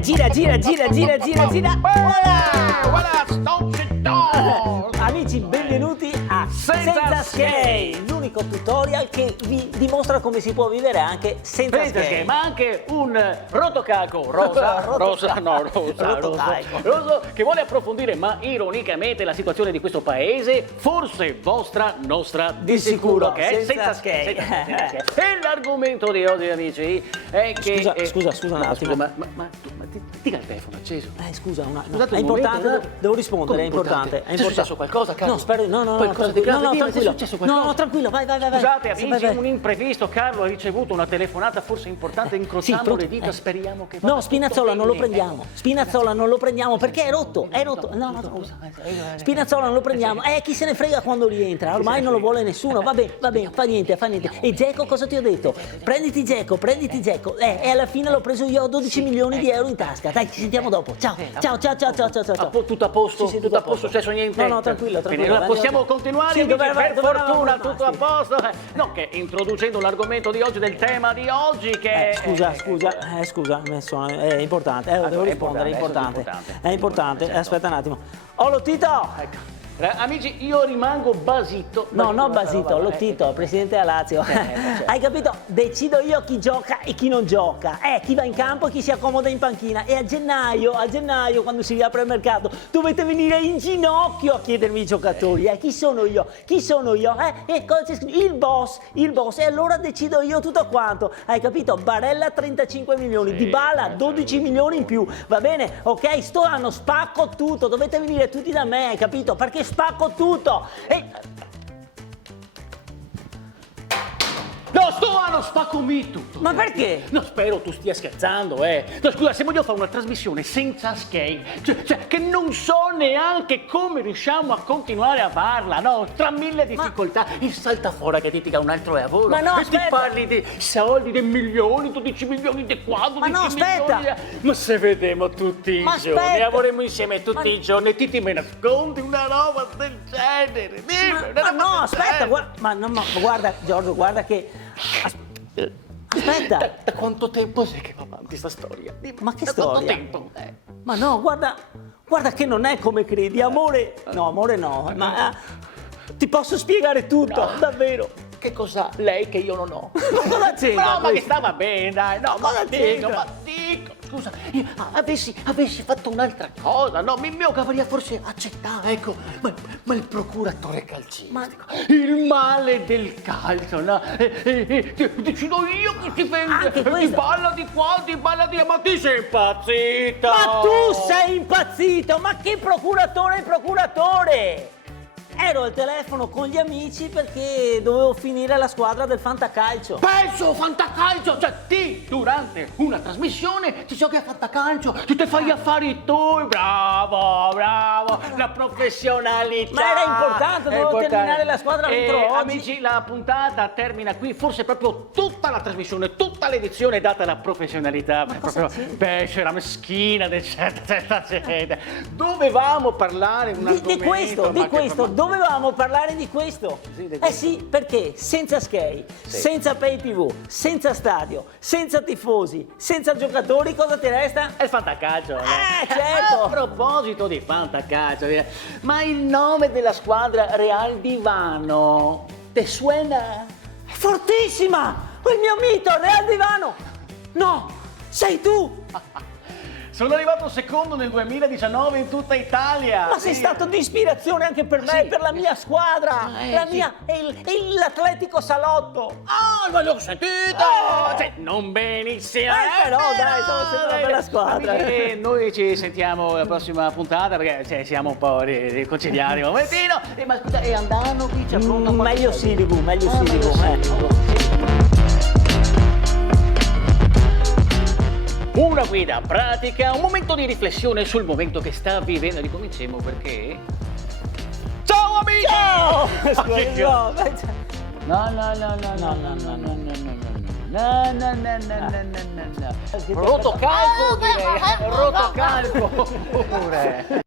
gira. Voilà, Amici, benvenuti a Senza Skate, l'unico tutorial che vi dimostra come si può vivere anche senza skate. Ma anche un rotocalco rosa, che vuole approfondire, ma ironicamente, la situazione di questo paese, forse nostra Di sicuro, che è senza skate. skate. E l'argomento di oggi, amici, è che... Scusa un attimo. Ma dica il telefono acceso. Scusa, Scusate è un importante, momento, devo rispondere, è importante. È successo qualcosa, Carlo? No, spero, no, Qualcosa di grave? Dimmi, tranquillo. è successo qualcosa? No, tranquillo, vai. Scusate amici, Vai. un imprevisto, Carlo ha ricevuto una telefonata forse importante, incrociamo pronto. le dita, speriamo che vada No, Spinazzola non lo prendiamo. Spinazzola non lo prendiamo perché è rotto. No, scusa. Spinazzola non lo prendiamo. Chi se ne frega quando rientra? Ormai non lo vuole nessuno. Va bene, fa niente. E Dzeko cosa ti ho detto? Prenditi Dzeko. E alla fine l'ho preso io, ho 12 milioni di euro in tasca. Dai, ci sentiamo dopo. Ciao. Tutto a posto? Sì, Tutto a posto, successo niente? No, tranquillo. Quindi possiamo continuare, Sì, amici, dove per fortuna, rimasti? tutto a posto. No, che introducendo l'argomento di oggi, del tema di oggi, che Scusa, è importante, devo rispondere, è importante, aspetta un attimo. Oh, Lottito! Ecco. Amici, io rimango basito. No, non Basito, Lottito, presidente della Lazio. Hai capito? Decido io chi gioca e chi non gioca. Chi va in campo e chi si accomoda in panchina. E a gennaio, quando si riapre il mercato, dovete venire in ginocchio a chiedermi i giocatori. Chi sono io? E cosa c'è scritto? Il boss. E allora decido io tutto quanto. Hai capito? Barella 35 milioni, Dybala 12 milioni in più. Va bene? Ok? Sto anno spacco tutto. Dovete venire tutti da me, hai capito? Perché spacco tutto. No, sto anno spaccomi tutto. Ma perché? No, spero tu stia scherzando, No, scusa, se voglio fare una trasmissione senza skate, cioè che non so neanche come riusciamo a continuare a farla, no? Tra mille difficoltà, il saltafora che ti dica un altro lavoro. Ma no, e ti aspetta. parli di soldi, di milioni, 12 milioni di qua, 12 Ma no, aspetta. milioni Ma se vedremo tutti i Ma giorni, aspetta. lavoreremo insieme tutti i giorni, e ti me nascondi una roba del genere. Dimmi, Ma no, aspetta, guarda Giorgio, guarda che... Aspetta! Da quanto tempo sei che va avanti sta storia? Dimmi, Ma che da storia? quanto tempo? Ma no, guarda che non è come credi, amore no, ma ti posso spiegare tutto, No. davvero. Che cosa? Lei che io non ho. Ma cosa c'entra No, ma che questo? stava bene, dai. No, ma Cosa dico, c'entra? scusa, avessi fatto un'altra cosa, no? Mio avrei forse accettato, ecco. Ma il procuratore calcistico, il male del calcio, no? Decido io che ti Anche ti questo. balla di qua, ti balla di là, ma ti sei impazzita? Ma tu sei impazzito, ma che procuratore è il procuratore? Ero al telefono con gli amici perché dovevo finire la squadra del Fantacalcio. Penso fantacalcio, cioè durante una trasmissione ti giochi a fantacalcio, tu ti fai gli affari tuoi, bravo, la professionalità. Ma era importante, dovevo terminare la squadra entro oggi. Amici, la puntata termina qui, forse proprio tutta la trasmissione, tutta l'edizione è data alla professionalità, proprio becera, meschina, certa gente. Dovevamo parlare un argomento, Di questo, dovevamo parlare di questo. Sì, perché senza skate, senza pay TV, senza stadio, senza tifosi, senza giocatori, cosa ti resta? È il fantacalcio. Certo. A proposito di fantacalcio, ma il nome della squadra Real Divano te suena? È fortissima! Il mio mito, Real Divano! No, sei tu! Sono arrivato secondo nel 2019 in tutta Italia. Ma sei stato di ispirazione anche per me, Sì. per la mia squadra! La mia è l'Atletico Salotto! Ma l'ho sentito! Cioè, non benissimo. Però dai, siamo sempre una bella squadra. Amici, noi ci sentiamo alla prossima puntata perché siamo un po' riconciliati un momentino. Ma scusa, e Andanovic è pronto? Meglio Sirigu. Una guida pratica, un momento di riflessione sul momento che sta vivendo. Ricominciamo perché... Ciao amici! Ciao! No. Rotocalco direi, rotocalco pure.